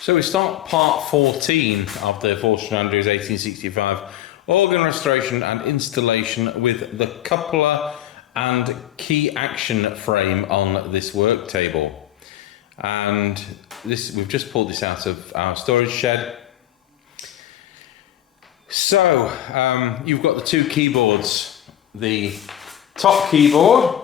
So we start part 14 of the Forster Andrews 1865 organ restoration and installation with the coupler and key action frame on this work table. And this, we've just pulled this out of our storage shed. So you've got the two keyboards. The top keyboard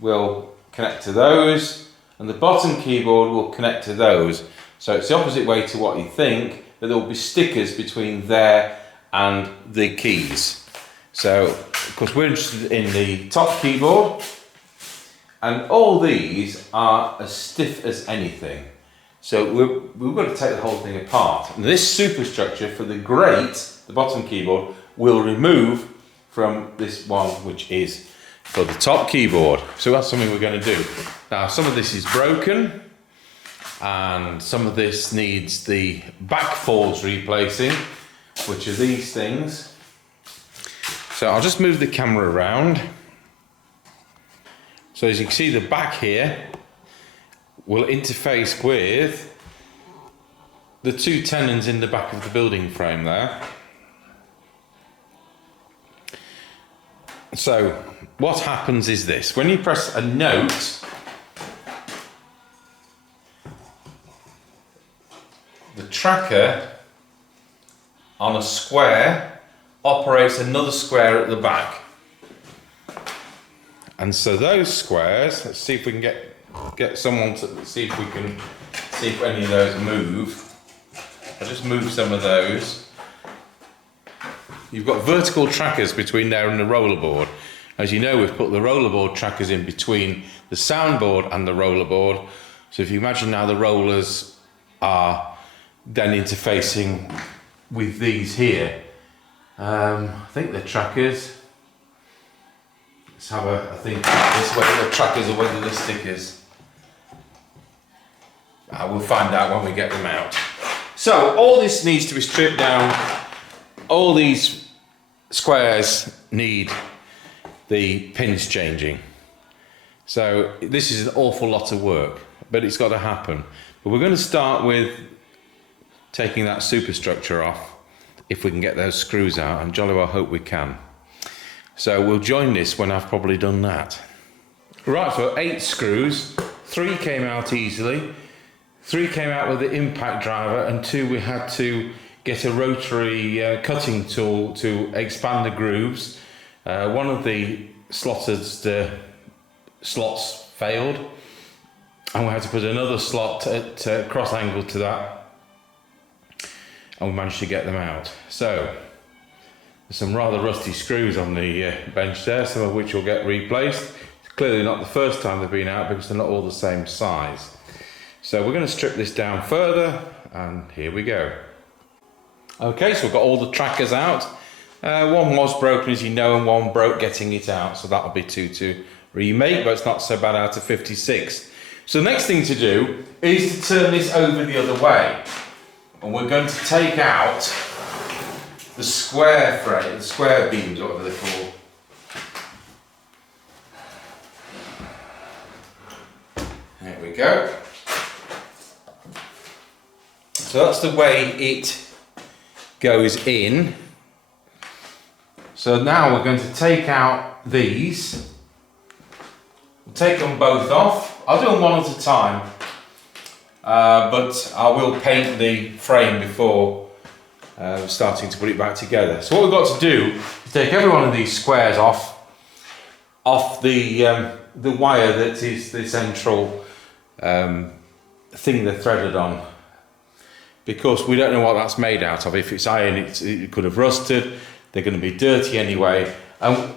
will connect to those, and the bottom keyboard will connect to those. So it's the opposite way to what you think, but there will be stickers between there and the keys. So, of course, we're interested in the top keyboard, and all these are as stiff as anything. So we've got to take the whole thing apart. And this superstructure for the grate, the bottom keyboard, will remove from this one, which is for the top keyboard. So that's something we're going to do. Now, some of this is broken, and some of this needs the back falls replacing, which are these things. So I'll just move the camera around. So as you can see, the back here will interface with the two tenons in the back of the building frame there. So what happens is this: when you press a note, the tracker on a square operates another square at the back. And so those squares, let's see if we can get someone to see if we can see if any of those move. I'll just move some of those. You've got vertical trackers between there and the rollerboard. As you know, we've put the rollerboard trackers in between the soundboard and the rollerboard. So if you imagine now the rollers are then interfacing with these here. I think the trackers, let's have a think this, whether the trackers or whether the stickers. We'll find out when we get them out. So all this needs to be stripped down. All these squares need the pins changing. So this is an awful lot of work, but it's got to happen. But we're going to start with taking that superstructure off, if we can get those screws out, and jolly well hope we can. So we'll join this when I've probably done that. Right, so 8 screws, 3 came out easily, 3 came out with the impact driver, and 2 we had to get a rotary cutting tool to expand the grooves. One of the slots failed, and we had to put another slot at cross angle to that, and we managed to get them out. So there's some rather rusty screws on the bench there, some of which will get replaced. It's clearly not the first time they've been out because they're not all the same size. So we're going to strip this down further, and here we go. Okay, so we've got all the trackers out. One was broken, as you know, and one broke getting it out, so that'll be 2 to remake, but it's not so bad out of 56. So the next thing to do is to turn this over the other way, and we're going to take out the square frame, the square beams, whatever they're called. There we go. So that's the way it goes in. So now we're going to take out these. We'll take them both off. I'll do them one at a time, but I will paint the frame before starting to put it back together. So what we've got to do is take every one of these squares off the wire that is the central thing they're threaded on, because we don't know what that's made out of. If it's iron, it could have rusted. They're going to be dirty anyway, and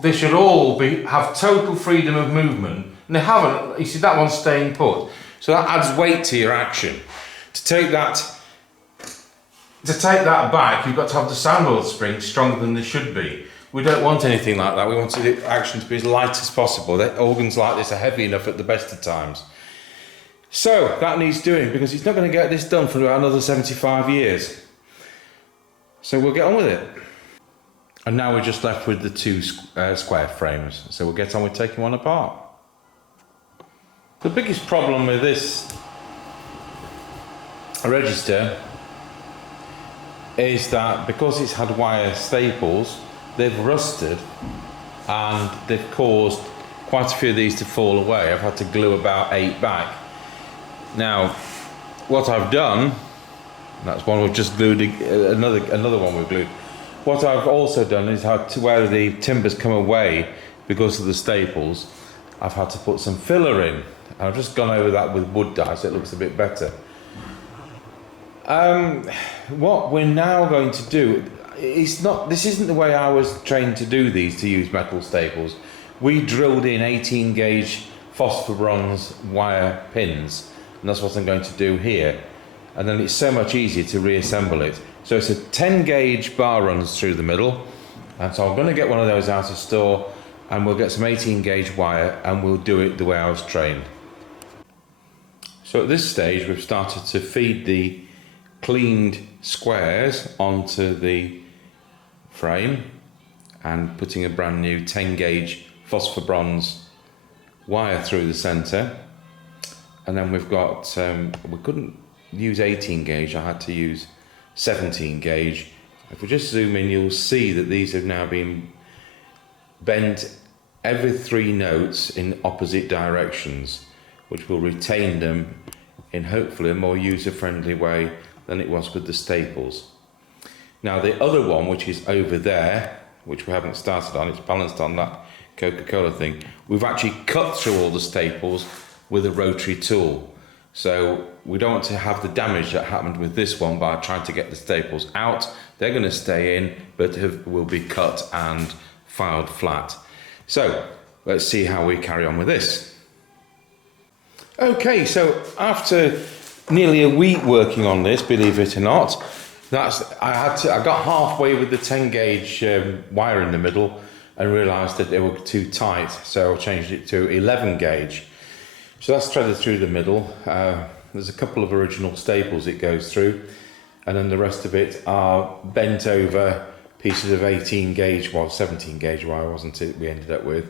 they should all have total freedom of movement, and they haven't. You see, that one's staying put, so that adds weight to your action. To take that back, you've got to have the soundboard springs stronger than they should be. We don't want anything like that. We want the action to be as light as possible. Organs like this are heavy enough at the best of times. So that needs doing, because it's not going to get this done for about another 75 years. So we'll get on with it. And now we're just left with the 2 square frames. So we'll get on with taking one apart. The biggest problem with this register is that because it's had wire staples, they've rusted and they've caused quite a few of these to fall away. I've had to glue about 8 back. Now, what I've done, that's one we've just glued, another one we've glued. What I've also done is had to, where the timbers come away because of the staples, I've had to put some filler in. I've just gone over that with wood dye so it looks a bit better. What we're now going to do, this isn't the way I was trained to do these, to use metal staples. We drilled in 18 gauge phosphor bronze wire pins, and that's what I'm going to do here. And then it's so much easier to reassemble it. So it's a 10 gauge bar runs through the middle, and so I'm going to get one of those out of store, and we'll get some 18 gauge wire and we'll do it the way I was trained. So at this stage we've started to feed the cleaned squares onto the frame and putting a brand new 10 gauge phosphor bronze wire through the centre. And then we've got, we couldn't use 18 gauge, I had to use 17 gauge. If we just zoom in, you'll see that these have now been bent every 3 notes in opposite directions, which will retain them in hopefully a more user-friendly way than it was with the staples. Now the other one, which is over there, which we haven't started on, it's balanced on that Coca-Cola thing, we've actually cut through all the staples with a rotary tool. So we don't want to have the damage that happened with this one by trying to get the staples out. They're going to stay in, but will be cut and filed flat. So let's see how we carry on with this. Okay, so after nearly a week working on this, believe it or not, I got halfway with the 10 gauge wire in the middle and realised that they were too tight, so I changed it to 11 gauge. So that's threaded through the middle. There's a couple of original staples it goes through, and then the rest of it are bent over pieces of 18 gauge, well 17 gauge wire wasn't it, we ended up with.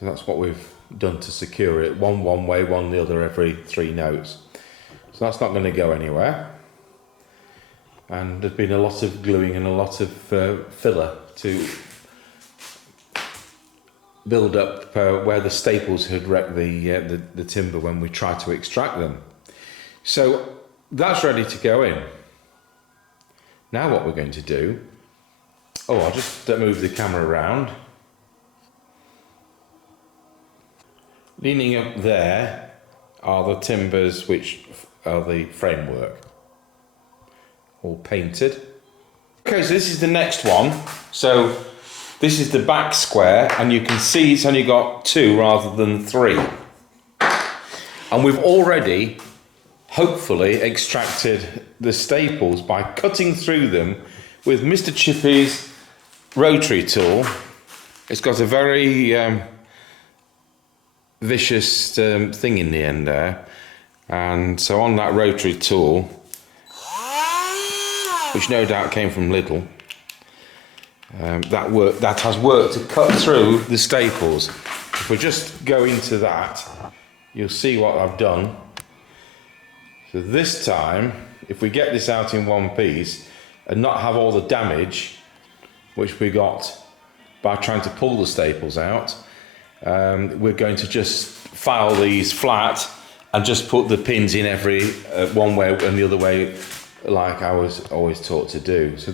So that's what we've done to secure it. One way, one the other every 3 notes. So that's not going to go anywhere. And there's been a lot of gluing and a lot of filler to build up where the staples had wrecked the timber when we tried to extract them. So that's ready to go in. Now what we're going to do, I'll just move the camera around. Leaning up there are the timbers which are the framework, all painted. Okay, so this is the next one. So this is the back square, and you can see it's only got 2 rather than 3. And we've already, hopefully, extracted the staples by cutting through them with Mr. Chippy's rotary tool. It's got a very vicious thing in the end there. And so on that rotary tool, which no doubt came from Lidl, that has worked to cut through the staples. If we just go into that, you'll see what I've done. So this time, if we get this out in one piece and not have all the damage which we got by trying to pull the staples out, we're going to just file these flat and just put the pins in every one way and the other way, like I was always taught to do. So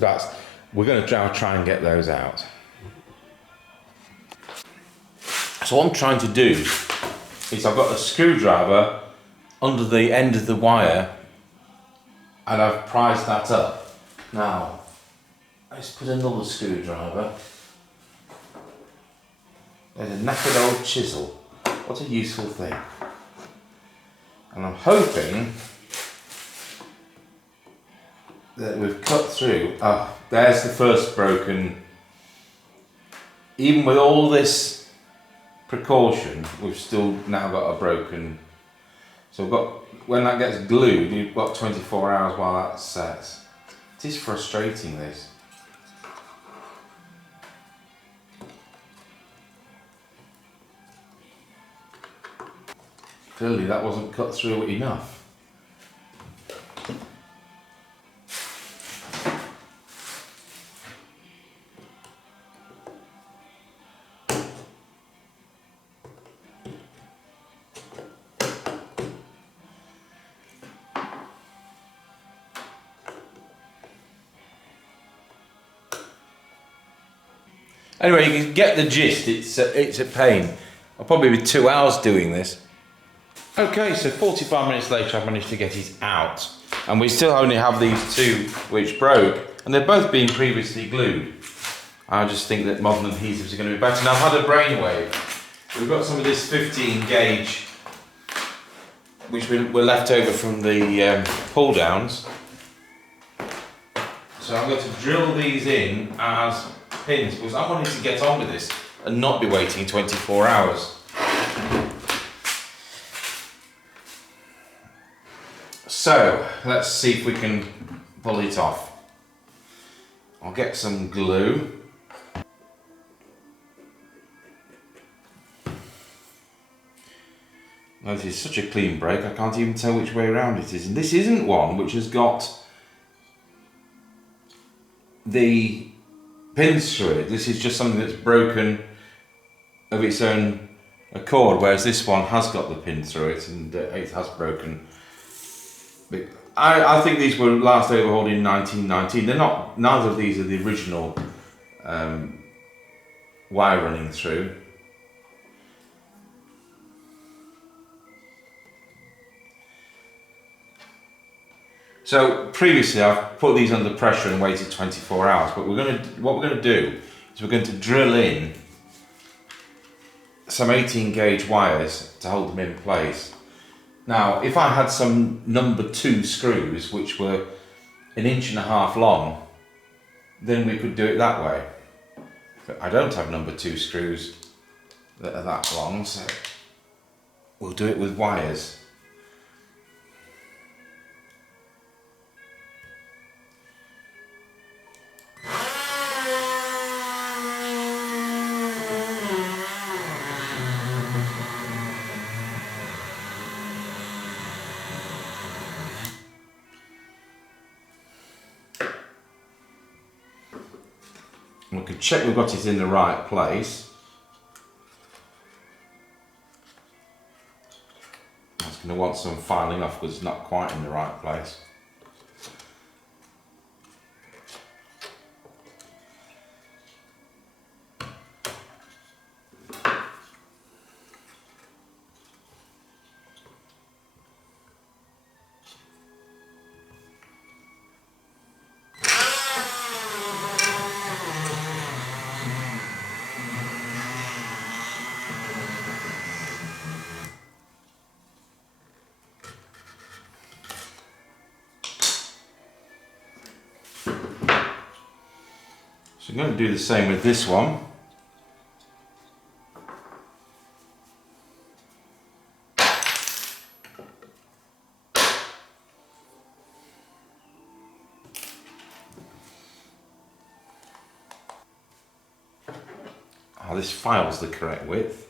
we're going to try and get those out. So what I'm trying to do is I've got a screwdriver under the end of the wire and I've prised that up. Now, let's put another screwdriver. There's a knackered old chisel. What a useful thing. And I'm hoping that we've cut through. There's the first broken. Even with all this precaution, we've still now got a broken. So when that gets glued, you've got 24 hours while that sets. It is frustrating, this. Clearly that wasn't cut through enough. Anyway, you can get the gist. It's a pain. I'll probably be 2 hours doing this. Okay, so 45 minutes later I've managed to get it out. And we still only have these two which broke. And they've both been previously glued. I just think that modern adhesives are going to be better. Now I've had a brainwave. We've got some of this 15 gauge which were left over from the pull downs. So I'm going to drill these in as pins because I wanted to get on with this and not be waiting 24 hours. So let's see if we can pull it off. I'll get some glue. Now this is such a clean break, I can't even tell which way around it is. And this isn't one which has got the pins through it. This is just something that's broken of its own accord, whereas this one has got the pin through it and it has broken. I think these were last overhauled in 1919. They're not. Neither of these are the original wire running through. So previously I've put these under pressure and waited 24 hours, but what we're going to do is we're going to drill in some 18 gauge wires to hold them in place. Now, if I had some number 2 screws, which were 1.5 inches long, then we could do it that way. But I don't have number 2 screws that are that long, so we'll do it with wires. We can check we've got it in the right place. I was going to want some filing off because it's not quite in the right place. So I'm going to do the same with this one. Oh, this file's the correct width.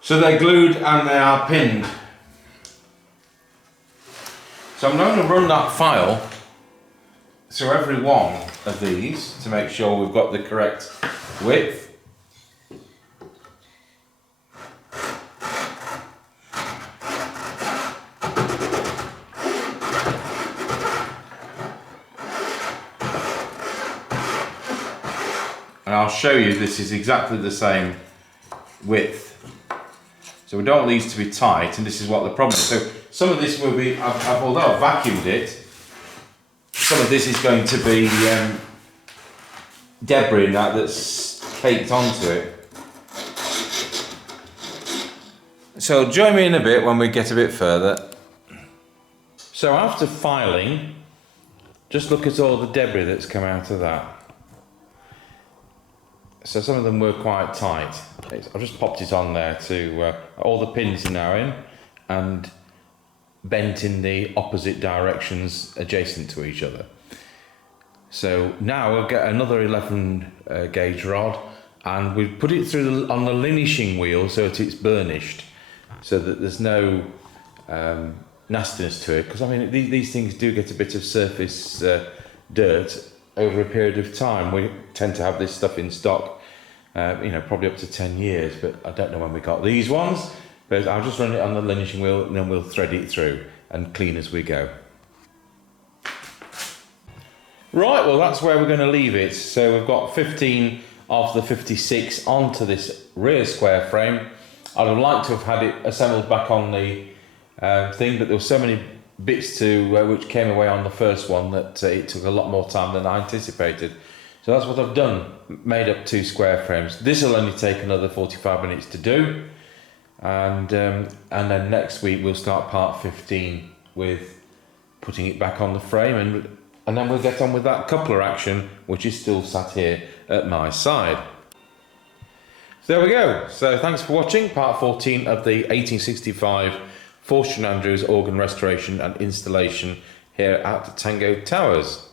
So they're glued and they are pinned. So I'm going to run that file through every one of these to make sure we've got the correct width. And I'll show you this is exactly the same width So we don't want these to be tight, and this is what the problem is. So some of this will be, although I've vacuumed it, some of this is going to be debris and that's caked onto it. So join me in a bit when we get a bit further. So after filing, just look at all the debris that's come out of that. So some of them were quite tight. I've just popped it on there to, all the pins are now in and bent in the opposite directions adjacent to each other. So now we'll get another 11 gauge rod and we put it through on the linishing wheel so that it's burnished, so that there's no nastiness to it, because I mean these things do get a bit of surface dirt over a period of time. We tend to have this stuff in stock, you know, probably up to 10 years, but I don't know when we got these ones. But I'll just run it on the linishing wheel and then we'll thread it through and clean as we go. Right, well that's where we're going to leave it. So we've got 15 of the 56 onto this rear square frame. I'd have liked to have had it assembled back on the thing, but there were so many bits to which came away on the first one that it took a lot more time than I anticipated. So that's what I've done, made up 2 square frames. This will only take another 45 minutes to do, and then next week we'll start part 15 with putting it back on the frame, and then we'll get on with that coupler action, which is still sat here at my side. So there we go. So thanks for watching part 14 of the 1865 Forster Andrews organ restoration and installation here at Tango Towers.